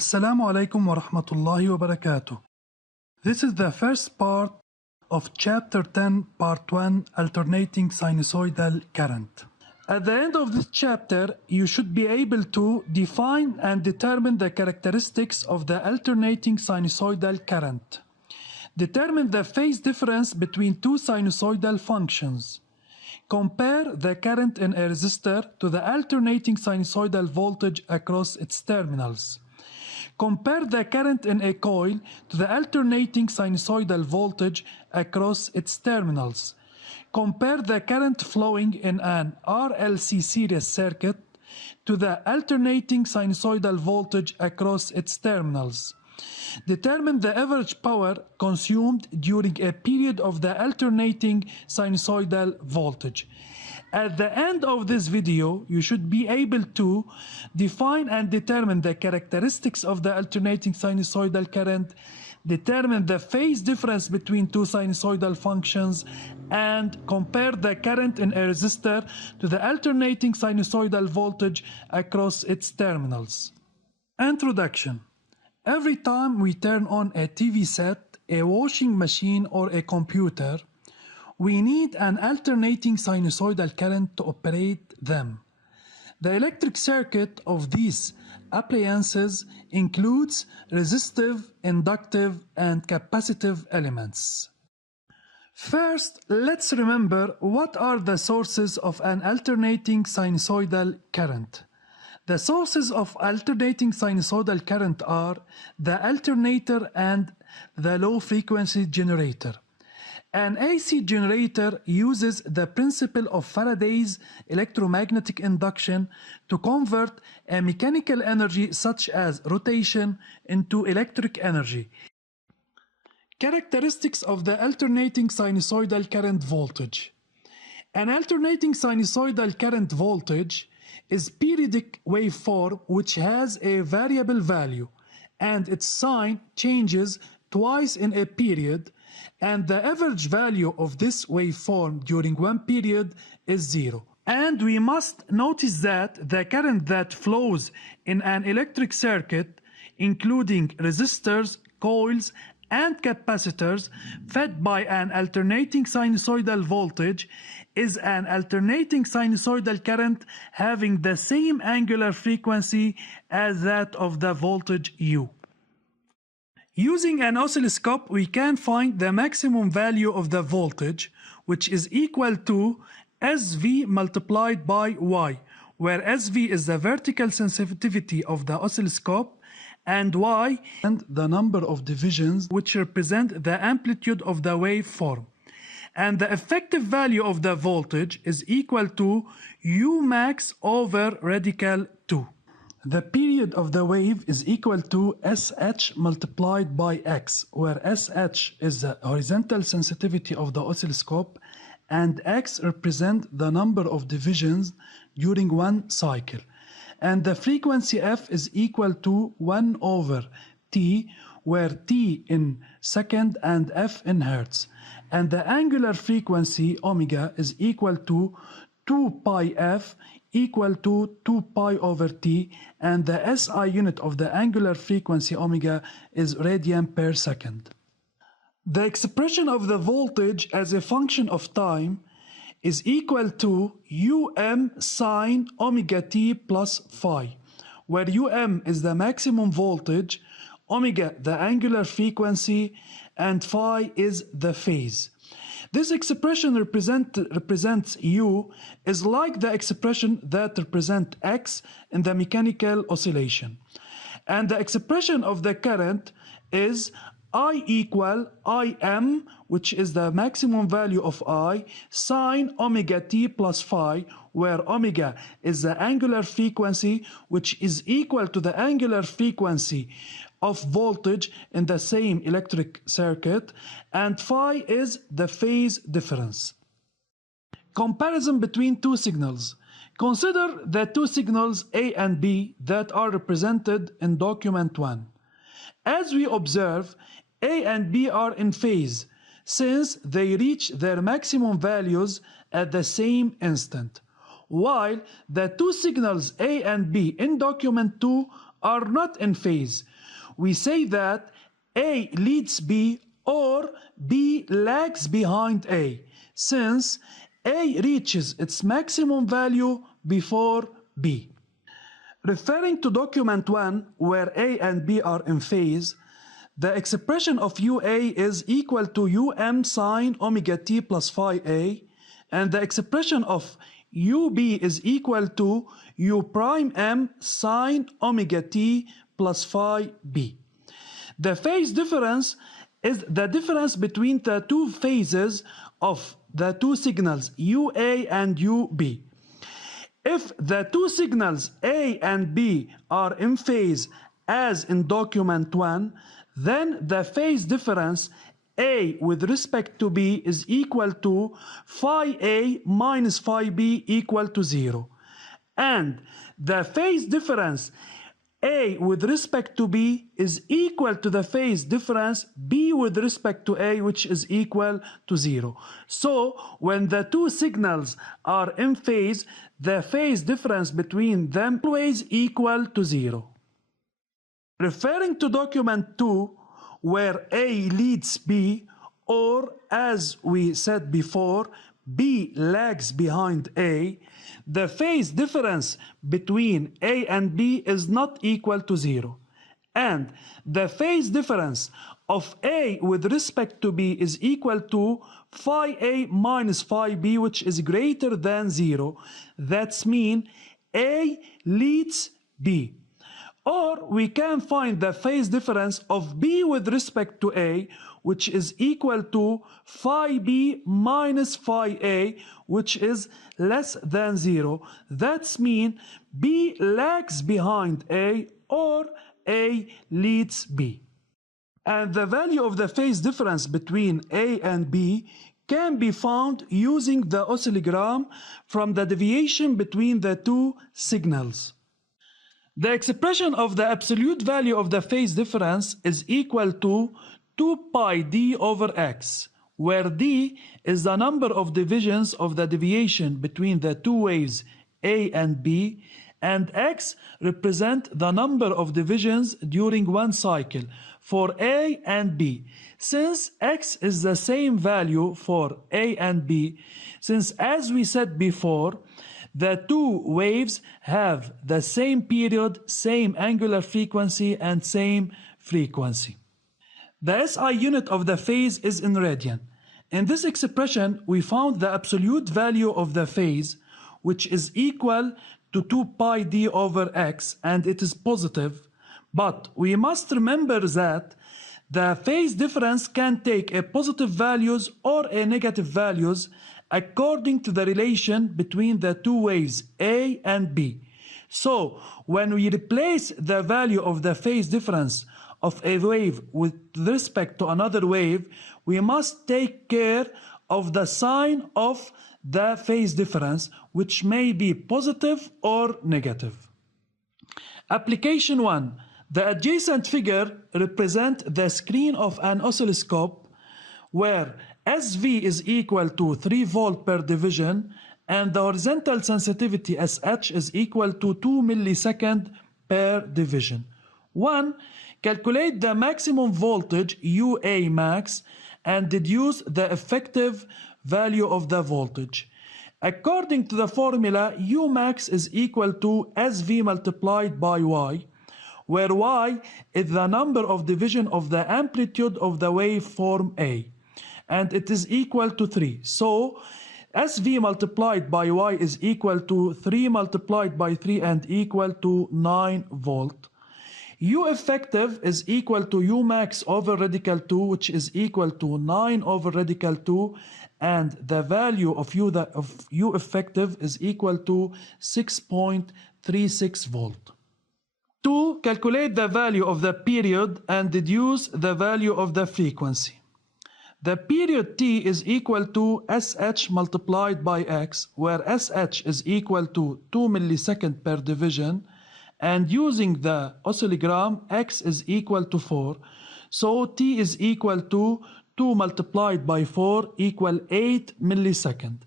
Assalamu alaikum wa rahmatullahi wa barakatuh. This is the first part of Chapter 10, Part 1, Alternating Sinusoidal Current. At the end of this chapter, you should be able to define and determine the characteristics of the alternating sinusoidal current. Determine the phase difference between two sinusoidal functions. Compare the current in a resistor to the alternating sinusoidal voltage across its terminals. Compare the current in a coil to the alternating sinusoidal voltage across its terminals. Compare the current flowing in an RLC series circuit to the alternating sinusoidal voltage across its terminals. Determine the average power consumed during a period of the alternating sinusoidal voltage. At the end of this video, you should be able to define and determine the characteristics of the alternating sinusoidal current, determine the phase difference between two sinusoidal functions, and compare the current in a resistor to the alternating sinusoidal voltage across its terminals. Introduction. Every time we turn on a TV set, a washing machine, or a computer, we need an alternating sinusoidal current to operate them. The electric circuit of these appliances includes resistive, inductive, and capacitive elements. First, let's remember what are the sources of an alternating sinusoidal current. The sources of alternating sinusoidal current are the alternator and the low-frequency generator. An AC generator uses the principle of Faraday's electromagnetic induction to convert a mechanical energy such as rotation into electric energy. Characteristics of the alternating sinusoidal current voltage. An alternating sinusoidal current voltage is periodic waveform which has a variable value, and its sign changes twice in a period, and the average value of this waveform during one period is 0. And we must notice that the current that flows in an electric circuit, including resistors, coils, and capacitors fed by an alternating sinusoidal voltage, is an alternating sinusoidal current having the same angular frequency as that of the voltage U. Using an oscilloscope, we can find the maximum value of the voltage, which is equal to SV multiplied by Y, where SV is the vertical sensitivity of the oscilloscope, and Y and the number of divisions which represent the amplitude of the waveform. And the effective value of the voltage is equal to U max over radical 2. The period of the wave is equal to SH multiplied by X, where SH is the horizontal sensitivity of the oscilloscope and X represents the number of divisions during one cycle. And the frequency F is equal to 1 over T, where T in second and F in hertz. And the angular frequency omega is equal to 2 pi F equal to 2 pi over T, and the SI unit of the angular frequency omega is radian per second. The expression of the voltage as a function of time is equal to UM sine omega t plus phi, where UM is the maximum voltage, omega the angular frequency, and phi is the phase. This expression represents U is like the expression that represents X in the mechanical oscillation. And the expression of the current is I equal Im, which is the maximum value of I, sine omega t plus phi, where omega is the angular frequency, which is equal to the angular frequency of voltage in the same electric circuit, and phi is the phase difference. Comparison between two signals. Consider the two signals A and B that are represented in document 1. As we observe, A and B are in phase, since they reach their maximum values at the same instant, while the two signals A and B in document 2 are not in phase. We say that A leads B or B lags behind A, since A reaches its maximum value before B. Referring to document 1, where A and B are in phase, the expression of UA is equal to UM sine omega t plus phi A, and the expression of UB is equal to U prime M sine omega t plus phi B. The phase difference is the difference between the two phases of the two signals UA and UB. If the two signals A and B are in phase as in document 1, then the phase difference A with respect to B is equal to phi A minus phi B equal to 0. And the phase difference A with respect to B is equal to the phase difference B with respect to A, which is equal to 0. So when the two signals are in phase, the phase difference between them is always equal to 0. Referring to document 2, where A leads B, or as we said before, B lags behind A, the phase difference between A and B is not equal to 0. And the phase difference of A with respect to B is equal to phi A minus phi B, which is greater than 0. That's mean A leads B. Or we can find the phase difference of B with respect to A, which is equal to phi B minus phi A, which is less than 0. That's mean B lags behind A or A leads B. And the value of the phase difference between A and B can be found using the oscillogram from the deviation between the two signals. The expression of the absolute value of the phase difference is equal to 2 pi d over x, where d is the number of divisions of the deviation between the two waves A and B, and x represent the number of divisions during one cycle for A and B. Since x is the same value for A and B, since as we said before, the two waves have the same period, same angular frequency, and same frequency. The SI unit of the phase is in radian. In this expression, we found the absolute value of the phase, which is equal to 2 pi d over x, and it is positive. But we must remember that the phase difference can take a positive values or a negative values according to the relation between the two waves A and B. So when we replace the value of the phase difference of a wave with respect to another wave, we must take care of the sign of the phase difference, which may be positive or negative. Application 1. The adjacent figure represents the screen of an oscilloscope where SV is equal to 3 volt per division and the horizontal sensitivity SH is equal to 2 millisecond per division. 1. Calculate the maximum voltage UA max and deduce the effective value of the voltage. According to the formula, U max is equal to SV multiplied by Y, where Y is the number of division of the amplitude of the waveform A, and it is equal to 3. So SV multiplied by Y is equal to 3 multiplied by 3 and equal to 9 volt. U effective is equal to U max over radical 2, which is equal to 9 over radical 2, and the value of U effective is equal to 6.36 volt. 2. Calculate the value of the period and deduce the value of the frequency. The period T is equal to SH multiplied by X, where SH is equal to 2 millisecond per division, and using the oscillogram, X is equal to 4, so T is equal to 2 multiplied by 4 equal 8 millisecond.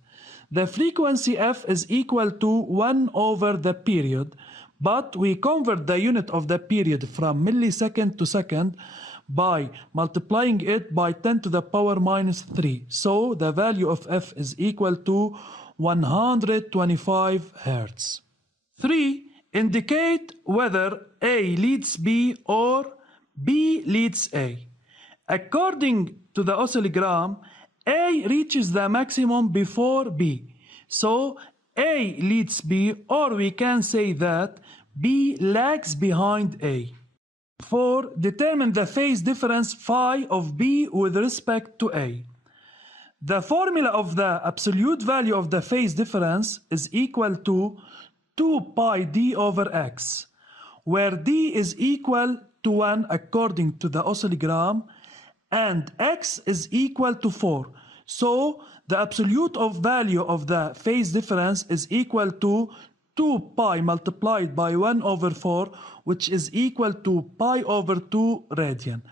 The frequency F is equal to 1 over the period, But we convert the unit of the period from millisecond to second by multiplying it by 10 to the power minus 3. So the value of f is equal to 125 Hertz. 3. Indicate whether A leads B or B leads A. According to the oscillogram, A reaches the maximum before B. So A leads B, or we can say that B lags behind A. 4. Determine the phase difference phi of B with respect to A. The formula of the absolute value of the phase difference is equal to 2 pi d over x, where d is equal to 1 according to the oscillogram and x is equal to 4. So the absolute value of the phase difference is equal to 2 pi multiplied by 1 over 4, which is equal to pi over 2 radian.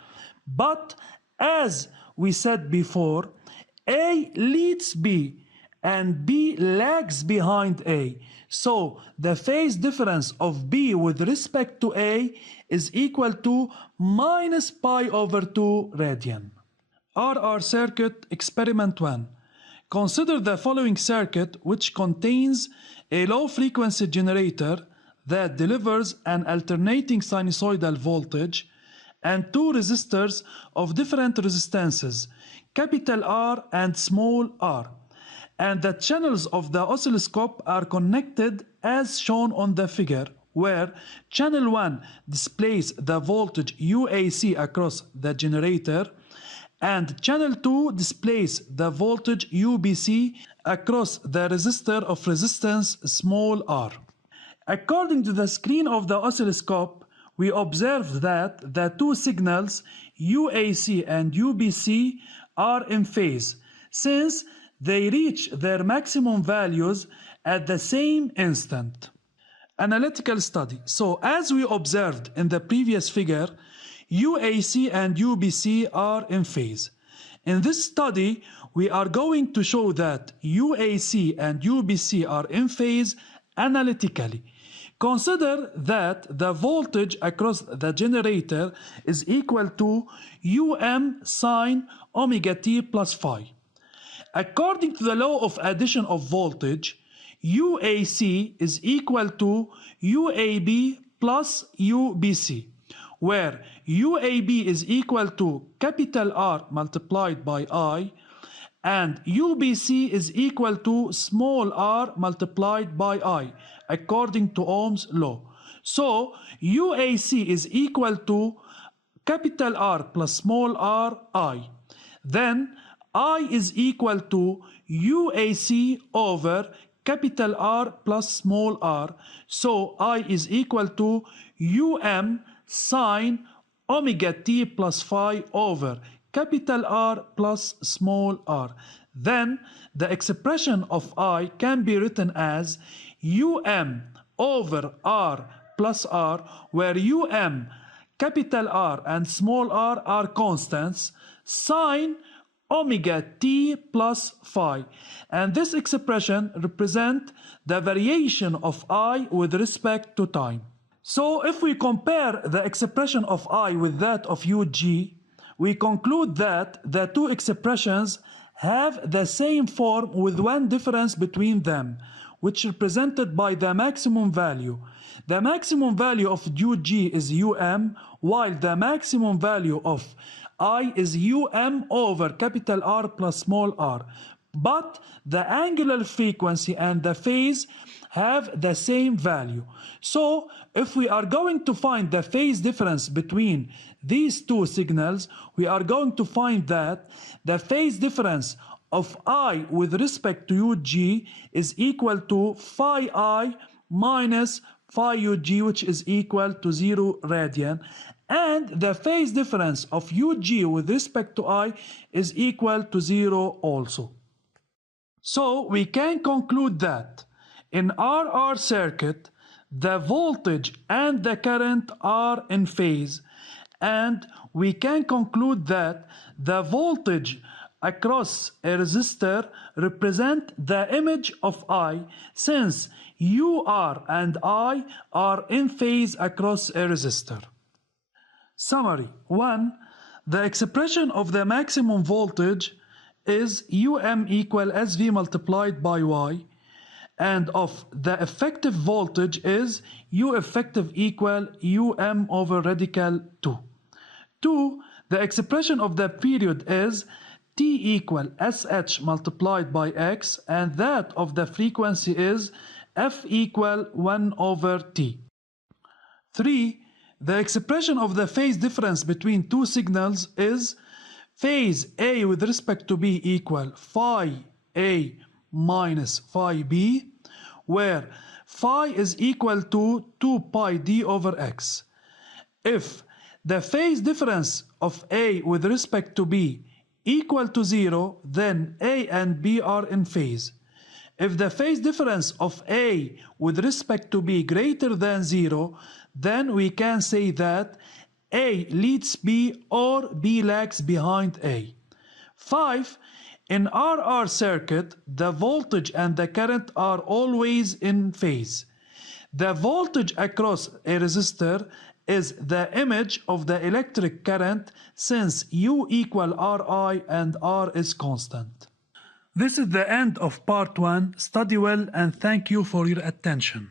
But as we said before, A leads B and B lags behind A. So the phase difference of B with respect to A is equal to minus pi over 2 radian. RR circuit experiment 1. Consider the following circuit, which contains a low-frequency generator that delivers an alternating sinusoidal voltage and two resistors of different resistances, capital R and small r. And the channels of the oscilloscope are connected as shown on the figure, where channel 1 displays the voltage UAC across the generator, and channel 2 displays the voltage UBC across the resistor of resistance small r. According to the screen of the oscilloscope, we observe that the two signals UAC and UBC are in phase, since they reach their maximum values at the same instant. Analytical study. So as we observed in the previous figure, UAC and UBC are in phase. In this study, we are going to show that UAC and UBC are in phase analytically. Consider that the voltage across the generator is equal to UM sine omega t plus phi. According to the law of addition of voltage, UAC is equal to UAB plus UBC, where UAB is equal to capital R multiplied by I, and UBC is equal to small r multiplied by I, according to Ohm's law. So UAC is equal to capital R plus small r I. Then I is equal to UAC over capital R plus small r. So I is equal to UM sine omega t plus phi over capital R plus small r. Then the expression of I can be written as UM over R plus R, where UM, capital R and small r are constants, sine omega t plus phi. And this expression represents the variation of I with respect to time. So if we compare the expression of I with that of UG, we conclude that the two expressions have the same form with one difference between them, which is represented by the maximum value. The maximum value of UG is UM, while the maximum value of I is UM over capital R plus small r. But the angular frequency and the phase have the same value. So if we are going to find the phase difference between these two signals, we are going to find that the phase difference of I with respect to UG is equal to phi I minus phi UG, which is equal to 0 radian, and the phase difference of UG with respect to I is equal to 0 also. So we can conclude that in RR circuit, the voltage and the current are in phase, and we can conclude that the voltage across a resistor represent the image of I, since UR and I are in phase across a resistor. Summary 1. The expression of the maximum voltage is UM equal SV multiplied by Y, and of the effective voltage is U effective equal UM over radical 2. 2. The expression of the period is T equal SH multiplied by X, and that of the frequency is F equal 1 over T. 3. The expression of the phase difference between two signals is phase A with respect to B equal phi A minus phi B, where phi is equal to 2 pi d over x. If the phase difference of A with respect to B equal to 0, then A and B are in phase. If the phase difference of A with respect to B greater than 0, then we can say that A leads B or B lags behind A. 5. In RR circuit, the voltage and the current are always in phase. The voltage across a resistor is the image of the electric current, since U equal Ri and R is constant. This is the end of part 1. Study well and thank you for your attention.